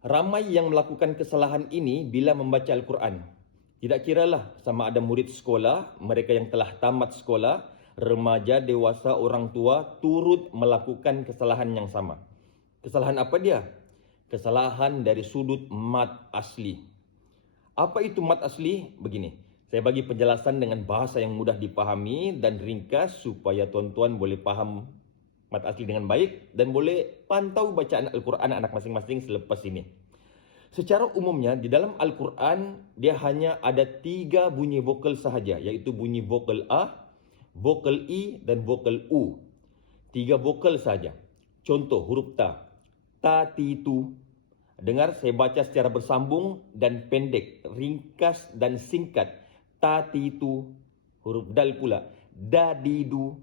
Ramai yang melakukan kesalahan ini bila membaca Al-Quran. Tidak kiralah sama ada murid sekolah, mereka yang telah tamat sekolah, remaja, dewasa, orang tua, turut melakukan kesalahan yang sama. Kesalahan apa dia? Kesalahan dari sudut mat asli. Apa itu mat asli? Begini, saya bagi penjelasan dengan bahasa yang mudah dipahami dan ringkas supaya tuan-tuan boleh faham mat asli dengan baik dan boleh pantau bacaan Al-Quran anak masing-masing selepas ini. Secara umumnya di dalam Al-Quran dia hanya ada 3 bunyi vokal sahaja, iaitu bunyi vokal A, vokal I dan vokal U. 3 vokal sahaja. Contoh huruf ta. Ta, ti, tu. Dengar saya baca secara bersambung dan pendek, ringkas dan singkat. Ta, ti, tu. Huruf dal pula. Da, di, du.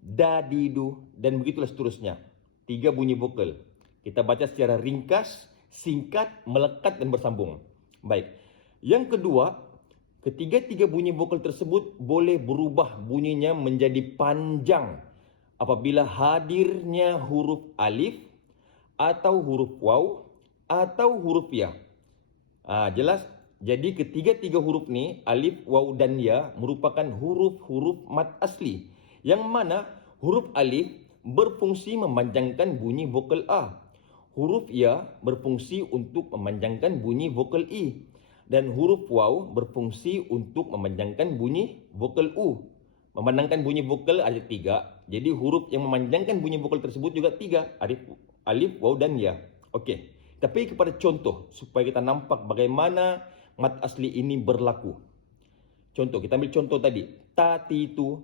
Da, di, du. Dan begitulah seterusnya. 3 bunyi vokal. Kita baca secara ringkas, singkat, melekat dan bersambung. Baik. Yang kedua, ketiga-tiga bunyi vokal tersebut boleh berubah bunyinya menjadi panjang apabila hadirnya huruf alif atau huruf waw atau huruf ya. Jelas? Jadi ketiga-tiga huruf ni, alif, waw dan ya, merupakan huruf-huruf mat asli. Yang mana huruf alif berfungsi memanjangkan bunyi vokal A. Huruf ya berfungsi untuk memanjangkan bunyi vokal I. Dan huruf waw berfungsi untuk memanjangkan bunyi vokal U. Memandangkan bunyi vokal ada 3. Jadi huruf yang memanjangkan bunyi vokal tersebut juga 3. Alif, waw dan ya. Okey. Tapi kepada contoh supaya kita nampak bagaimana mat asli ini berlaku. Contoh, kita ambil contoh tadi. Ta, ti, tu.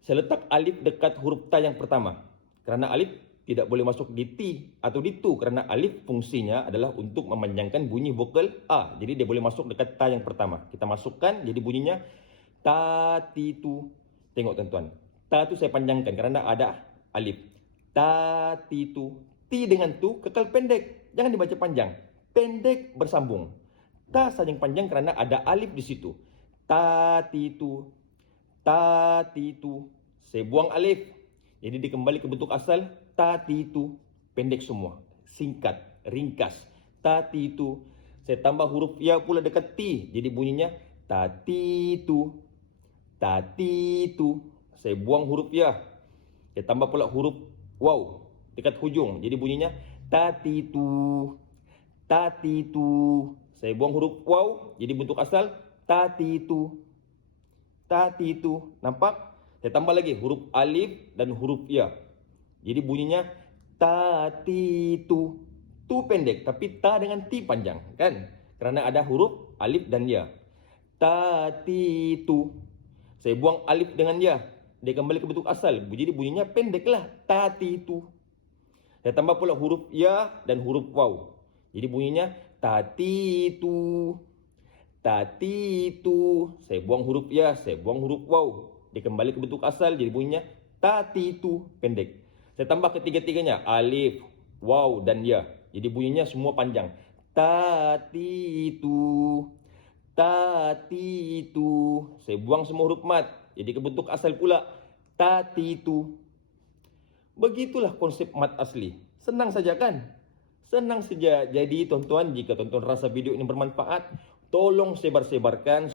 Saya letak alif dekat huruf ta yang pertama. Kerana alif tidak boleh masuk di ti atau di tu kerana alif fungsinya adalah untuk memanjangkan bunyi vokal A. Jadi dia boleh masuk dekat ta yang pertama. Kita masukkan jadi bunyinya ta, ti, tu. Tengok tuan-tuan. Ta tu saya panjangkan kerana ada alif. Ta, ti, tu. Ti dengan tu kekal pendek. Jangan dibaca panjang. Pendek bersambung. Ta saja yang panjang kerana ada alif di situ. Ta, ti, tu. Ta, ti, tu. Saya buang alif. Jadi dia kembali ke bentuk asal. Ta, ti, tu. Pendek semua. Singkat. Ringkas. Ta, ti, tu. Saya tambah huruf ya pula dekat ti. Jadi bunyinya ta, ti, tu. Ta, ti, tu. Saya buang huruf ya. Saya tambah pula huruf waw dekat hujung. Jadi bunyinya ta, ti, tu. Ta, ti, tu. Saya buang huruf waw. Jadi bentuk asal ta, ti, tu. Ta, ti, tu. Nampak? Saya tambah lagi huruf alif dan huruf ya. Jadi bunyinya ta, ti, tu. Tu pendek tapi ta dengan ti panjang, kan? Kerana ada huruf alif dan ya. Ta, ti, tu. Saya buang alif dengan ya. Dia kembali ke bentuk asal. Jadi bunyinya pendeklah. Ta, ti, tu. Saya tambah pula huruf ya dan huruf waw. Jadi bunyinya ta, ti, tu. Ta, ti, tu. Saya buang huruf ya, saya buang huruf waw. Dia kembali ke bentuk asal. Jadi bunyinya ta, ti, tu. Pendek. Saya tambah ketiga-tiganya. Alif, waw dan ya. Jadi bunyinya semua panjang. Ta, ti, tu. Ta, ti, tu. Saya buang semua huruf mat. Jadi ke bentuk asal pula. Ta, ti, tu. Begitulah konsep mat asli. Senang saja kan? Senang saja. Jadi tuan-tuan, jika tuan-tuan rasa video ini bermanfaat, tolong sebar-sebarkan